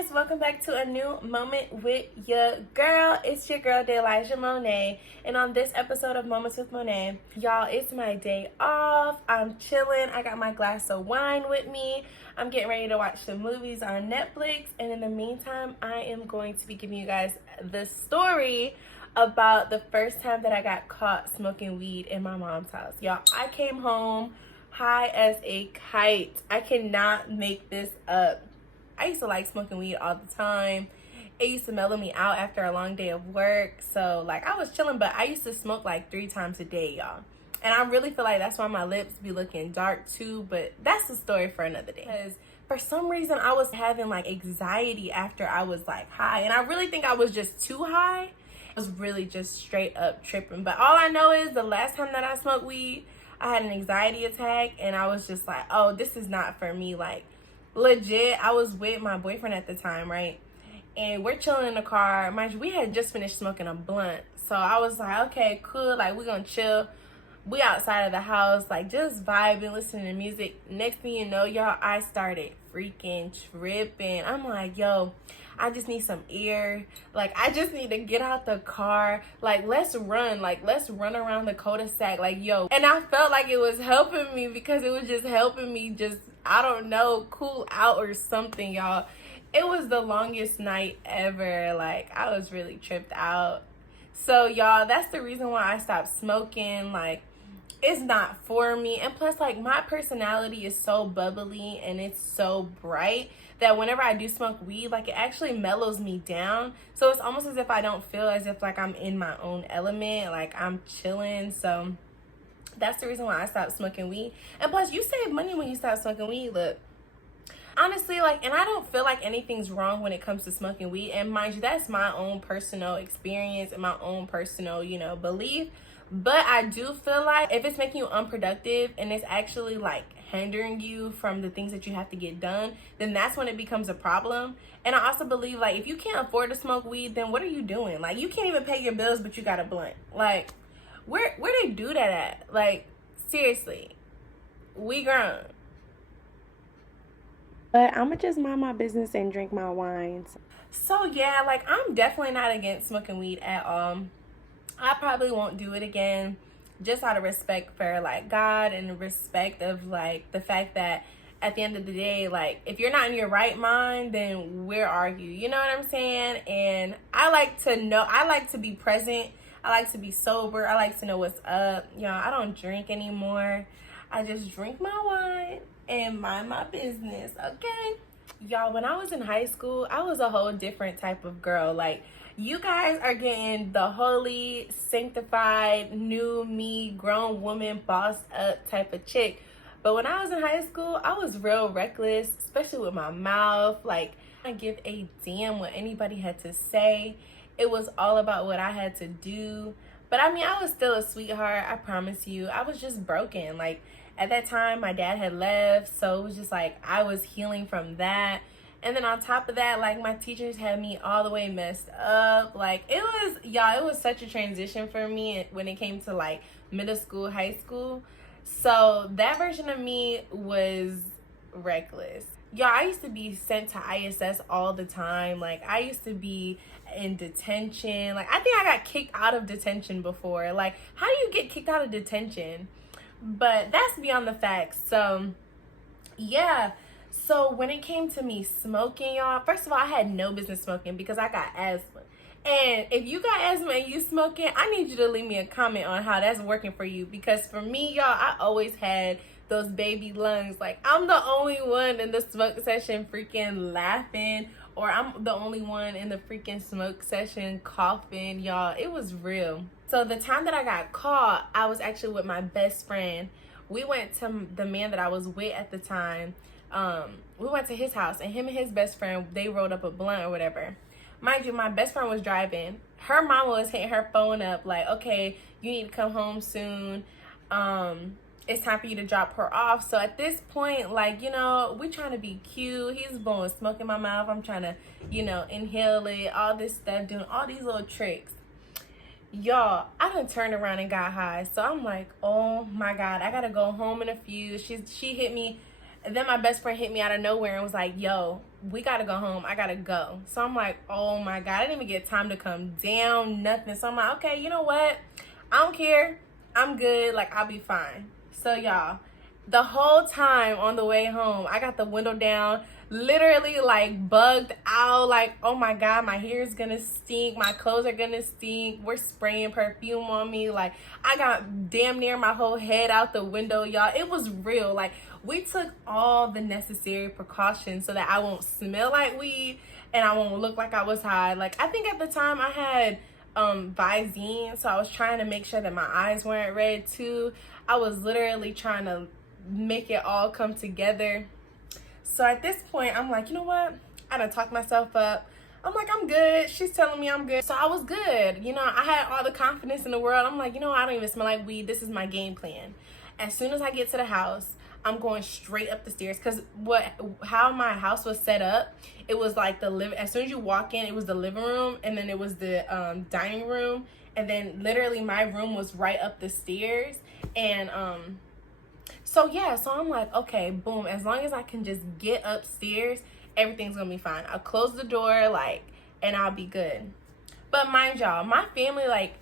guys, welcome back to a new moment with your girl. It's your girl Delijah Monet, and on this episode of Moments with Monet, y'all, it's my day off. I'm chilling. I got my glass of wine with me. I'm getting ready to watch some movies on Netflix, and in the meantime, I am going to be giving you guys the story about the first time that I got caught smoking weed in my mom's house. Y'all, I came home high as a kite. I cannot make this up. I used to like smoking weed all the time. It used to mellow me out after a long day of work. So like I was chilling, but I used to smoke like 3 times a day, y'all. And I really feel like that's why my lips be looking dark too, but that's the story for another day. Because for some reason I was having like anxiety after I was like high. And I really think I was just too high. I was really just straight up tripping. But all I know is the last time that I smoked weed, I had an anxiety attack and I was just like, oh, this is not for me. Like, legit, I was with my boyfriend at the time, right? And we're chilling in the car. Mind you, we had just finished smoking a blunt. So I was like, okay, cool. Like, we're going to chill. We outside of the house, like, just vibing, listening to music. Next thing you know, y'all, I started freaking tripping. I'm like, yo, I just need some air. Like, I just need to get out the car. Like, let's run. Like, let's run around the cul-de-sac. Like, yo. And I felt like it was helping me because it was just helping me just, I don't know, cool out or something, y'all. It was the longest night ever. Like, I was really tripped out. So, y'all, that's the reason why I stopped smoking. Like, it's not for me. And plus, like, my personality is so bubbly and it's so bright that whenever I do smoke weed, like, it actually mellows me down. So it's almost as if I don't feel as if like I'm in my own element, like I'm chilling. So that's the reason why I stopped smoking weed. And plus, you save money when you stop smoking weed. Look, honestly, like, and I don't feel like anything's wrong when it comes to smoking weed. And mind you, that's my own personal experience and my own personal, belief. But I do feel like if it's making you unproductive and it's actually like hindering you from the things that you have to get done, then that's when it becomes a problem. And I also believe, like, if you can't afford to smoke weed, then what are you doing? Like, you can't even pay your bills, but you got a blunt. Like, where they do that at? Like, seriously, we grown. But I'ma just mind my business and drink my wines. So yeah, like, I'm definitely not against smoking weed at all. I probably won't do it again, just out of respect for like God and respect of like the fact that at the end of the day, like, if you're not in your right mind, then where are you? You know what I'm saying? And I like to know, I like to be present. I like to be sober. I like to know what's up. I don't drink anymore. I just drink my wine and mind my business, okay? Y'all, when I was in high school, I was a whole different type of girl. Like, you guys are getting the holy, sanctified, new me, grown woman, bossed up type of chick. But when I was in high school, I was real reckless, especially with my mouth. Like, I didn't give a damn what anybody had to say. It was all about what I had to do. But I mean, I was still a sweetheart, I promise you. I was just broken. Like, at that time, my dad had left, so it was just like I was healing from that. And then on top of that, like, my teachers had me all the way messed up. Like, it was such a transition for me when it came to like middle school, high school. So that version of me was reckless. Y'all, I used to be sent to ISS all the time. Like, I used to be in detention. Like, I think I got kicked out of detention before. Like, how do you get kicked out of detention? But that's beyond the facts. So, yeah. So when it came to me smoking, y'all, first of all, I had no business smoking because I got asthma. And if you got asthma and you smoking, I need you to leave me a comment on how that's working for you. Because for me, y'all, I always had those baby lungs. Like, I'm the only one in the smoke session freaking laughing, or I'm the only one in the freaking smoke session coughing, y'all. It was real. So the time that I got caught, I was actually with my best friend. We went to the man that I was with at the time. We went to his house, and him and his best friend, they rolled up a blunt or whatever. Mind you, my best friend was driving. Her mama was hitting her phone up like, okay, you need to come home soon. It's time for you to drop her off. So at this point, like, we trying to be cute. He's blowing smoke in my mouth. I'm trying to, inhale it, all this stuff, doing all these little tricks. Y'all, I done turned around and got high. So I'm like, oh my God, I gotta go home in a few. She hit me. And then my best friend hit me out of nowhere and was like, yo, we gotta go home. I gotta go. So I'm like, oh my God, I didn't even get time to come down, nothing. So I'm like, okay, you know what? I don't care. I'm good. Like, I'll be fine. So y'all, the whole time on the way home, I got the window down, literally like bugged out. Like, oh my God, my hair is gonna stink. My clothes are gonna stink. We're spraying perfume on me. Like, I got damn near my whole head out the window, y'all. It was real. Like, we took all the necessary precautions so that I won't smell like weed and I won't look like I was high. Like, I think at the time I had Visine, so I was trying to make sure that my eyes weren't red too. I was literally trying to make it all come together. So at this point, I'm like, you know what? I done talked myself up. I'm like, I'm good. She's telling me I'm good. So I was good. You know, I had all the confidence in the world. I'm like, you know, I don't even smell like weed. This is my game plan. As soon as I get to the house, I'm going straight up the stairs, because how my house was set up, it was like as soon as you walk in, it was the living room, and then it was the dining room, and then literally my room was right up the stairs. And so yeah, so I'm like, okay, boom, as long as I can just get upstairs, everything's gonna be fine. I'll close the door, like, and I'll be good. But mind y'all, my family, like,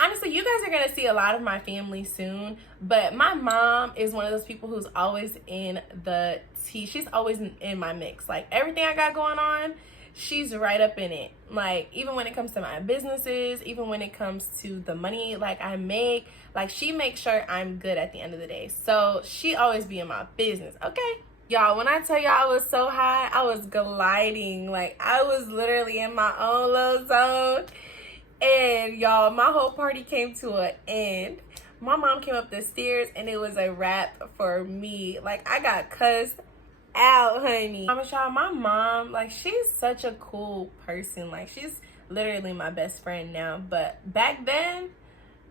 honestly, you guys are going to see a lot of my family soon, but my mom is one of those people who's always in the tea. She's always in my mix. Like, everything I got going on, she's right up in it. Like, even when it comes to my businesses, even when it comes to the money, like, I make, like, she makes sure I'm good at the end of the day. So she always be in my business, okay? Y'all, when I tell y'all I was so high, I was gliding. Like, I was literally in my own little zone. And y'all, my whole party came to an end. My mom came up the stairs and it was a wrap for me. Like, I got cussed out, honey. Y'all, my mom, like, she's such a cool person. Like, she's literally my best friend now. But back then,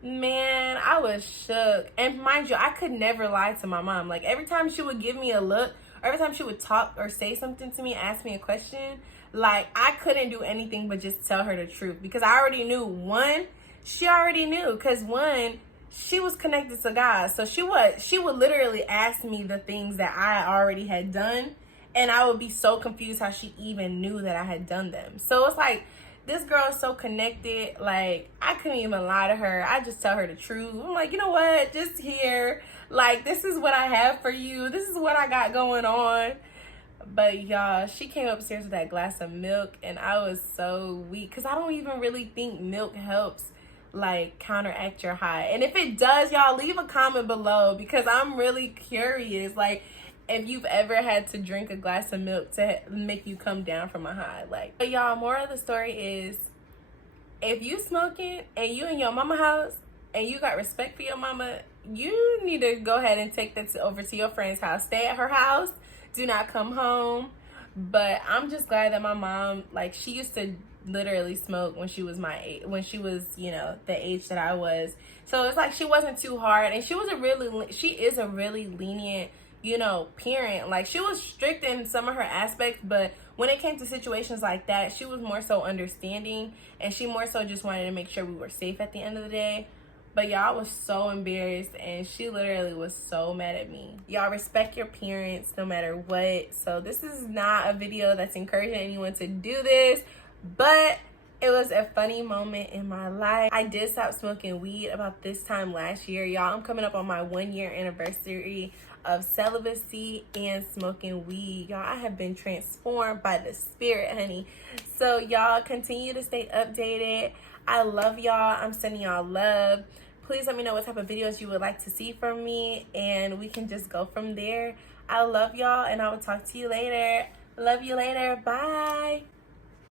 man, I was shook. And mind you, I could never lie to my mom. Like, every time she would give me a look, or every time she would talk or say something to me, ask me a question, like, I couldn't do anything but just tell her the truth, because I already knew. She already knew, because she was connected to God. So she would literally ask me the things that I already had done, and I would be so confused how she even knew that I had done them. So it's like, this girl is so connected. Like, I couldn't even lie to her. I just tell her the truth. I'm like, you know what? Just here. Like, this is what I have for you. This is what I got going on. But y'all, she came upstairs with that glass of milk, and I was so weak, because I don't even really think milk helps, like, counteract your high. And if it does, y'all, leave a comment below, because I'm really curious, like, if you've ever had to drink a glass of milk to make you come down from a high. Like, but y'all, moral of the story is, if you smoking and you in your mama house and you got respect for your mama, you need to go ahead and take that over to your friend's house. Stay at her house. Do not come home. But I'm just glad that my mom, like, she used to literally smoke when she was my age, when she was, you know, the age that I was. So it's like, she wasn't too hard, and she is a really lenient, you know, parent. Like, she was strict in some of her aspects, but when it came to situations like that, she was more so understanding, and she more so just wanted to make sure we were safe at the end of the day. But y'all, was so embarrassed, and she literally was so mad at me. Y'all, respect your parents no matter what. So this is not a video that's encouraging anyone to do this, but it was a funny moment in my life. I did stop smoking weed about this time last year. Y'all, I'm coming up on my 1-year anniversary of celibacy and smoking weed. Y'all, I have been transformed by the Spirit, honey. So y'all, continue to stay updated. I love y'all. I'm sending y'all love. Please let me know what type of videos you would like to see from me, and we can just go from there. I love y'all, and I will talk to you later. Love you later. Bye.